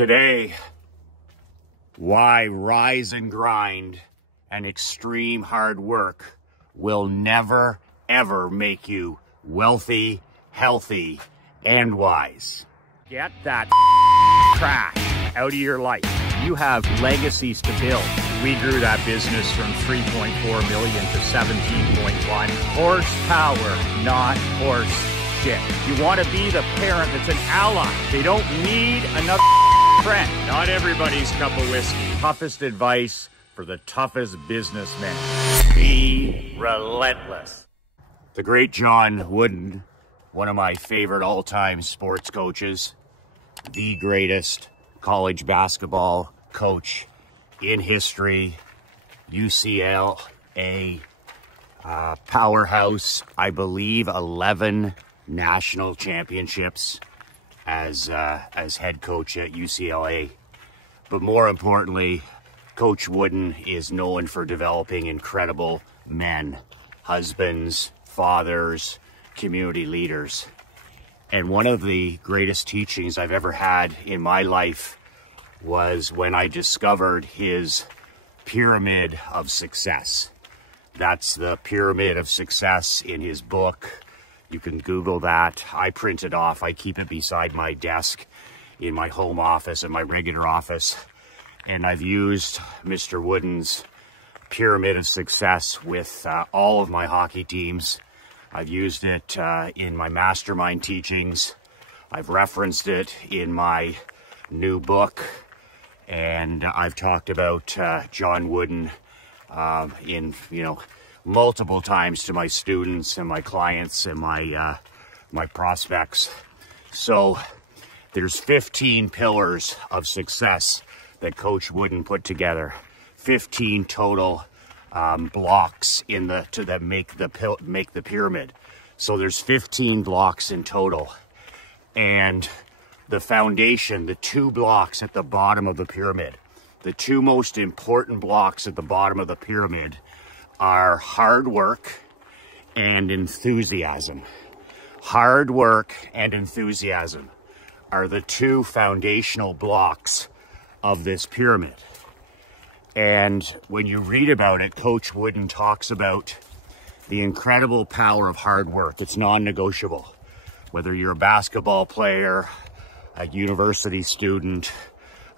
Today, why rise and grind and extreme hard work will never, ever make you wealthy, healthy, and wise. Get that trash out of your life. You have legacies to build. We grew that business from 3.4 million to 17.1. Horsepower, not horse shit. You want to be the parent that's an ally. They don't need another friend. Not everybody's cup of whiskey. Toughest advice for the toughest businessmen. Be relentless. The great John Wooden, one of my favorite all-time sports coaches, the greatest college basketball coach in history, UCLA powerhouse, I believe 11 national championships as head coach at UCLA. But more importantly, Coach Wooden is known for developing incredible men, husbands, fathers, community leaders. And one of the greatest teachings I've ever had in my life was when I discovered his pyramid of success. That's the pyramid of success in his book. You can Google that. I print it off. I keep it beside my desk in my home office and my regular office. And I've used Mr. Wooden's pyramid of success with all of my hockey teams. I've used it in my mastermind teachings. I've referenced it in my new book. And I've talked about John Wooden in, multiple times to my students and my clients and my prospects. So there's 15 pillars of success that Coach Wooden put together. 15 total blocks that make the pyramid. So there's 15 blocks in total. And the foundation, the two blocks at the bottom of the pyramid, the two most important blocks at the bottom of the pyramid are hard work and enthusiasm. Hard work and enthusiasm are the two foundational blocks of this pyramid. And when you read about it, Coach Wooden talks about the incredible power of hard work. It's non-negotiable. Whether you're a basketball player, a university student,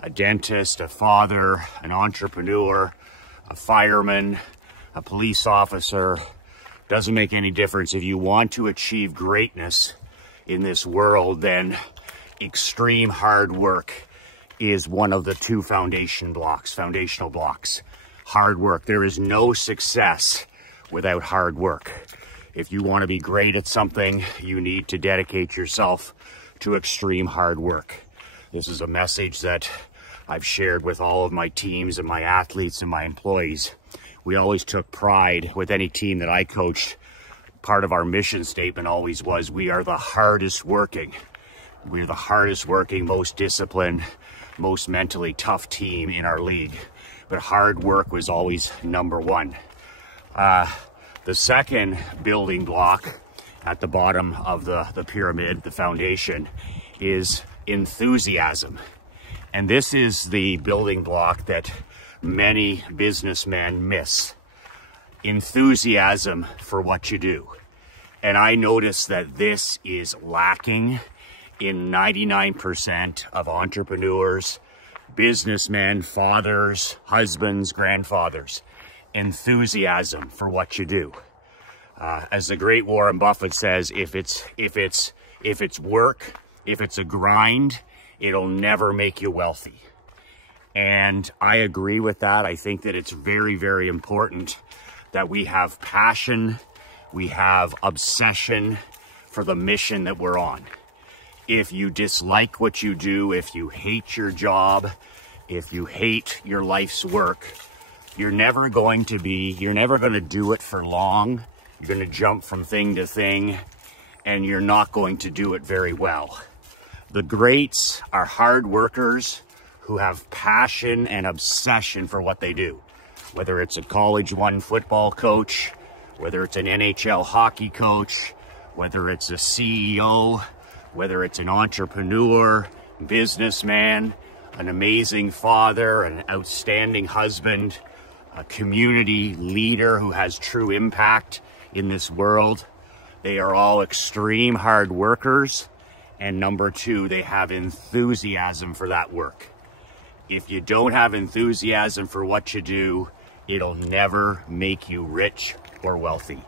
a dentist, a father, an entrepreneur, a fireman, a police officer, doesn't make any difference. If you want to achieve greatness in this world, then extreme hard work is one of the two foundational blocks. Hard work. There is no success without hard work. If you want to be great at something, you need to dedicate yourself to extreme hard work. This is a message that I've shared with all of my teams and my athletes and my employees. We always took pride with any team that I coached. Part of our mission statement always was, we are the hardest working. We're the hardest working, most disciplined, most mentally tough team in our league. But hard work was always number one. The second building block at the bottom of the pyramid, the foundation, is enthusiasm. And this is the building block that many businessmen miss. Enthusiasm for what you do. And I notice that this is lacking in 99% of entrepreneurs, businessmen, fathers, husbands, grandfathers. Enthusiasm for what you do. As the great Warren Buffett says, if it's work, if it's a grind, it'll never make you wealthy. And I agree with that. I think that it's very, very important that we have passion, we have obsession for the mission that we're on. If you dislike what you do, if you hate your job, if you hate your life's work, you're never going to do it for long. You're going to jump from thing to thing, and you're not going to do it very well. The greats are hard workers who have passion and obsession for what they do. Whether it's a college one football coach, whether it's an NHL hockey coach, whether it's a CEO, whether it's an entrepreneur, businessman, an amazing father, an outstanding husband, a community leader who has true impact in this world. They are all extreme hard workers. And number two, they have enthusiasm for that work. If you don't have enthusiasm for what you do, it'll never make you rich or wealthy.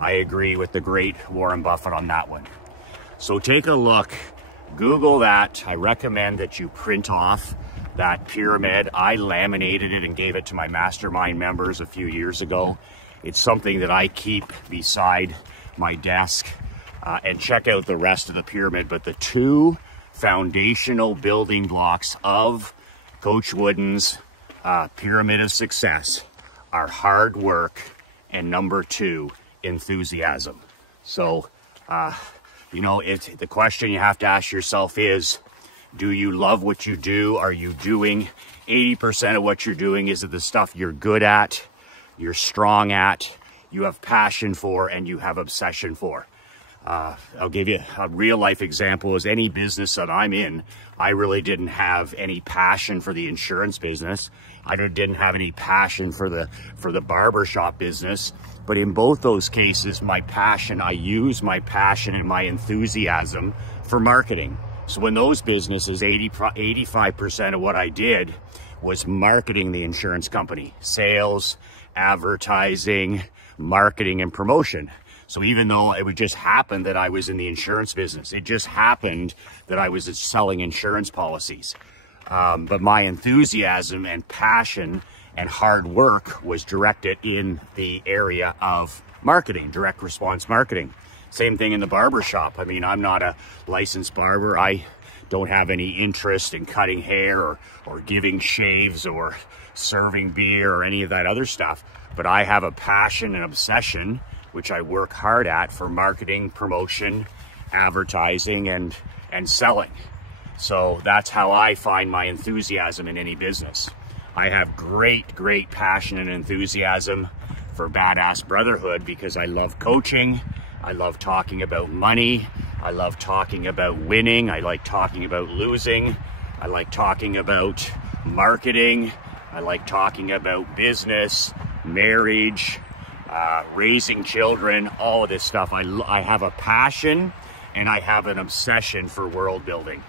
I agree with the great Warren Buffett on that one. So take a look, Google that. I recommend that you print off that pyramid. I laminated it and gave it to my mastermind members a few years ago. It's something that I keep beside my desk, and check out the rest of the pyramid. But the two foundational building blocks of Coach Wooden's pyramid of success are hard work and number two, enthusiasm. So, you know, the question you have to ask yourself is, do you love what you do? Are you doing 80% of what you're doing? Is it the stuff you're good at, you're strong at, you have passion for, and you have obsession for? I'll give you a real life example. Is any business that I'm in, I really didn't have any passion for the insurance business. I didn't have any passion for the barbershop business. But in both those cases, I use my passion and my enthusiasm for marketing. So in those businesses, 85% of what I did was marketing the insurance company, sales, advertising, marketing, and promotion. So even though it would just happen that I was in the insurance business, it just happened that I was selling insurance policies. But my enthusiasm and passion and hard work was directed in the area of marketing, direct response marketing. Same thing in the barbershop. I mean, I'm not a licensed barber. I don't have any interest in cutting hair or giving shaves or serving beer or any of that other stuff. But I have a passion and obsession, which I work hard at, for marketing, promotion, advertising, and selling. So that's how I find my enthusiasm in any business. I have great passion and enthusiasm for Badass Brotherhood because I love coaching. I love talking about money. I love talking about winning. I like talking about losing. I like talking about marketing. I like talking about business, marriage, raising children, all of this stuff. I have a passion and I have an obsession for world building.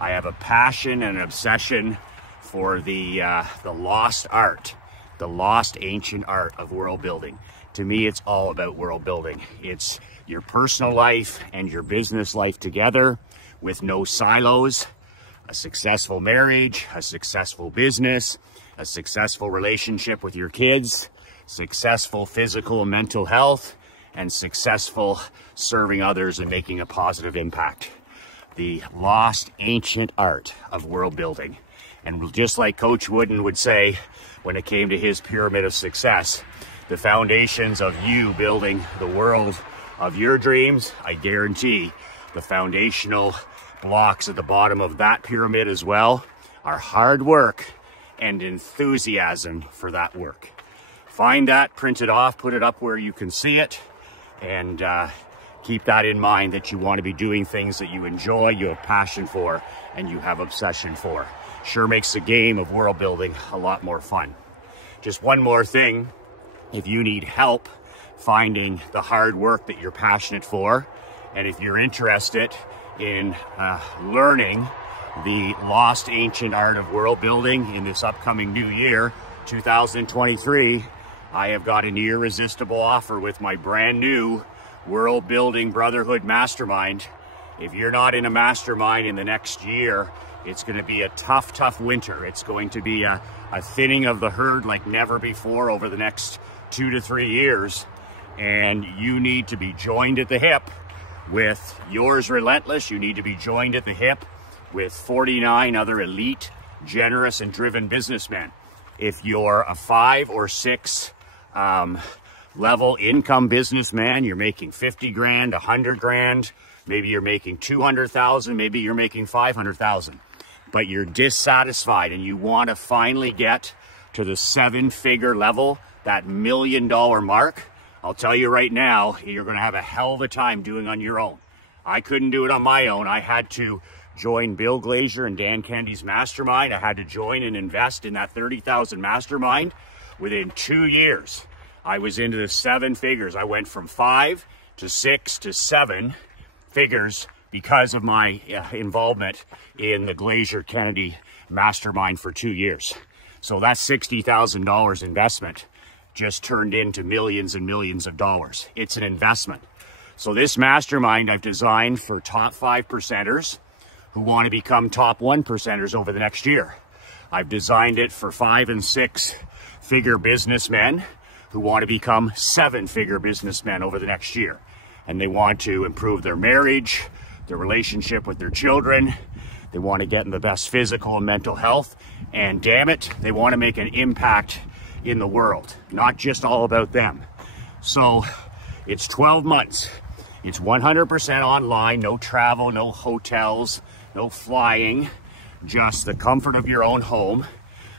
I have a passion and an obsession for the lost art, the lost ancient art of world building. To me, it's all about world building. It's your personal life and your business life together with no silos, a successful marriage, a successful business, a successful relationship with your kids, successful physical and mental health, and successful serving others and making a positive impact. The lost ancient art of world building. And just like Coach Wooden would say when it came to his pyramid of success, the foundations of you building the world of your dreams, I guarantee the foundational blocks at the bottom of that pyramid as well are hard work and enthusiasm for that work. Find that, print it off, put it up where you can see it, and keep that in mind, that you want to be doing things that you enjoy, you have passion for, and you have obsession for. Sure makes the game of world building a lot more fun. Just one more thing, if you need help finding the hard work that you're passionate for, and if you're interested in learning the lost ancient art of world building in this upcoming new year, 2023, I have got an irresistible offer with my brand new World Building Brotherhood Mastermind. If you're not in a mastermind in the next year, it's going to be a tough winter. It's going to be a thinning of the herd like never before over the next 2 to 3 years. And you need to be joined at the hip with Yours Relentless. You need to be joined at the hip with 49 other elite, generous, and driven businessmen. If you're a 5 or 6 level income businessman, you're making 50 grand, 100 grand, maybe you're making 200,000, maybe you're making 500,000, but you're dissatisfied and you want to finally get to the 7-figure level, that $1 million mark. I'll tell you right now, you're going to have a hell of a time doing on your own. I couldn't do it on my own. I had to join Bill Glazier and Dan Kennedy's mastermind. I had to join and invest in that 30,000 mastermind. Within 2 years, I was into the 7 figures. I went from 5 to 6 to 7 figures because of my involvement in the Glazier Kennedy mastermind for 2 years. So that $60,000 investment just turned into millions and millions of dollars. It's an investment. So this mastermind I've designed for top 5 percenters who want to become top 1 percenters over the next year. I've designed it for 5 and 6 figure businessmen who want to become 7-figure businessmen over the next year. And they want to improve their marriage, their relationship with their children. They want to get in the best physical and mental health. And damn it, they want to make an impact in the world, not just all about them. So it's 12 months. It's 100% online, no travel, no hotels, no flying, just the comfort of your own home.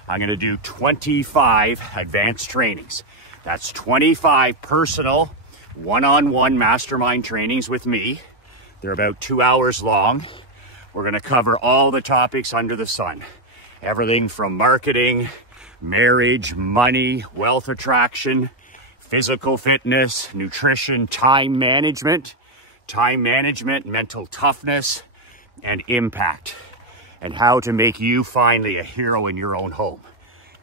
I'm going to do 25 advanced trainings. That's 25 personal one-on-one mastermind trainings with me. They're about 2 hours long. We're going to cover all the topics under the sun. Everything from marketing, marriage, money, wealth attraction, physical fitness, nutrition, time management, mental toughness, and impact, and how to make you finally a hero in your own home.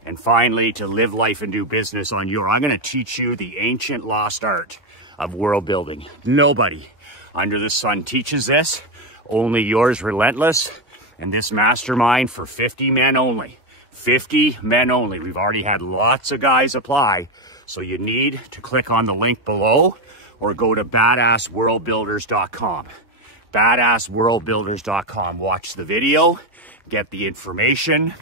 And finally, to live life and do business on your own. I'm going to teach you the ancient lost art of world building. Nobody under the sun teaches this. Only yours relentless. And this mastermind for 50 men only. 50 men only. We've already had lots of guys apply. So you need to click on the link below or go to badassworldbuilders.com. Badassworldbuilders.com. Watch the video, get the information,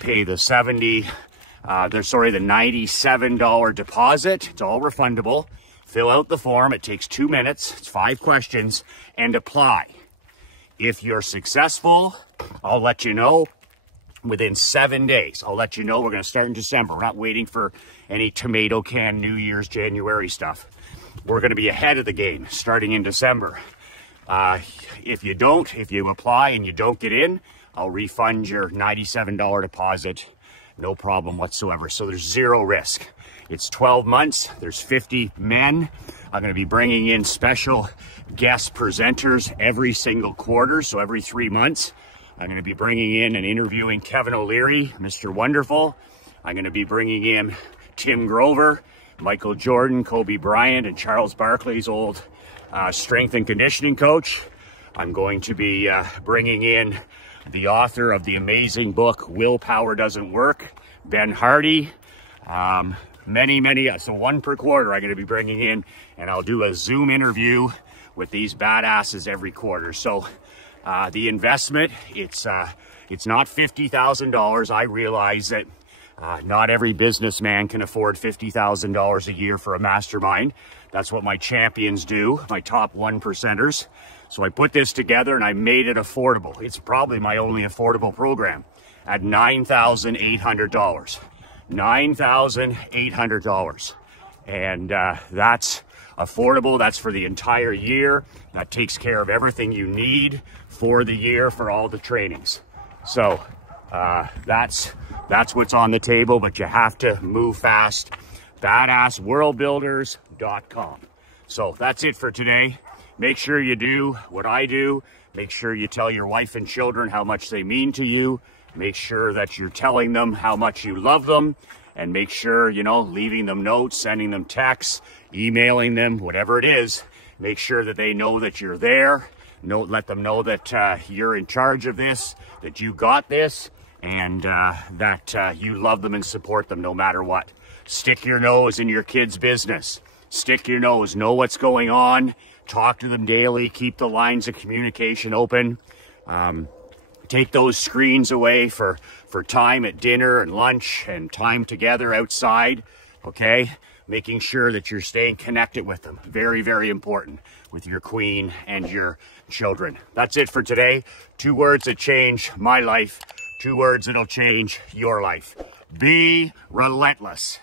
pay the $97 deposit. It's all refundable. Fill out the form. It takes 2 minutes. It's 5 questions, and apply. If you're successful, I'll let you know within 7 days. I'll let you know. We're going to start in December. We're not waiting for any tomato can New Year's, January stuff. We're going to be ahead of the game starting in December. If you apply and you don't get in, I'll refund your $97 deposit. No problem whatsoever. So there's 0 risk. It's 12 months. There's 50 men. I'm going to be bringing in special guest presenters every single quarter. So every 3 months, I'm going to be bringing in and interviewing Kevin O'Leary, Mr. Wonderful. I'm going to be bringing in Tim Grover, Michael Jordan, Kobe Bryant, and Charles Barkley's old strength and conditioning coach. I'm going to be bringing in the author of the amazing book, Willpower Doesn't Work, Ben Hardy. Many, so 1 per quarter I'm going to be bringing in, and I'll do a Zoom interview with these badasses every quarter. So the investment, it's not $50,000. I realize that not every businessman can afford $50,000 a year for a mastermind. That's what my champions do, my top 1 percenters. So I put this together and I made it affordable. It's probably my only affordable program at $9,800. $9,800. And that's affordable. That's for the entire year. That takes care of everything you need for the year for all the trainings. So that's what's on the table, but you have to move fast. Badassworldbuilders.com. So that's it for today. Make sure you do what I do. Make sure you tell your wife and children how much they mean to you. Make sure that you're telling them how much you love them. And make sure, leaving them notes, sending them texts, emailing them, whatever it is. Make sure that they know that you're there. Let them know that you're in charge of this, that you got this, and that you love them and support them no matter what. Stick your nose in your kids' business. Stick your nose. Know what's going on. Talk to them daily. Keep the lines of communication open. Take those screens away for time at dinner and lunch and time together outside, okay? Making sure that you're staying connected with them. Very, very important with your queen and your children. That's it for today. 2 words that change my life. 2 words that'll change your life. Be relentless.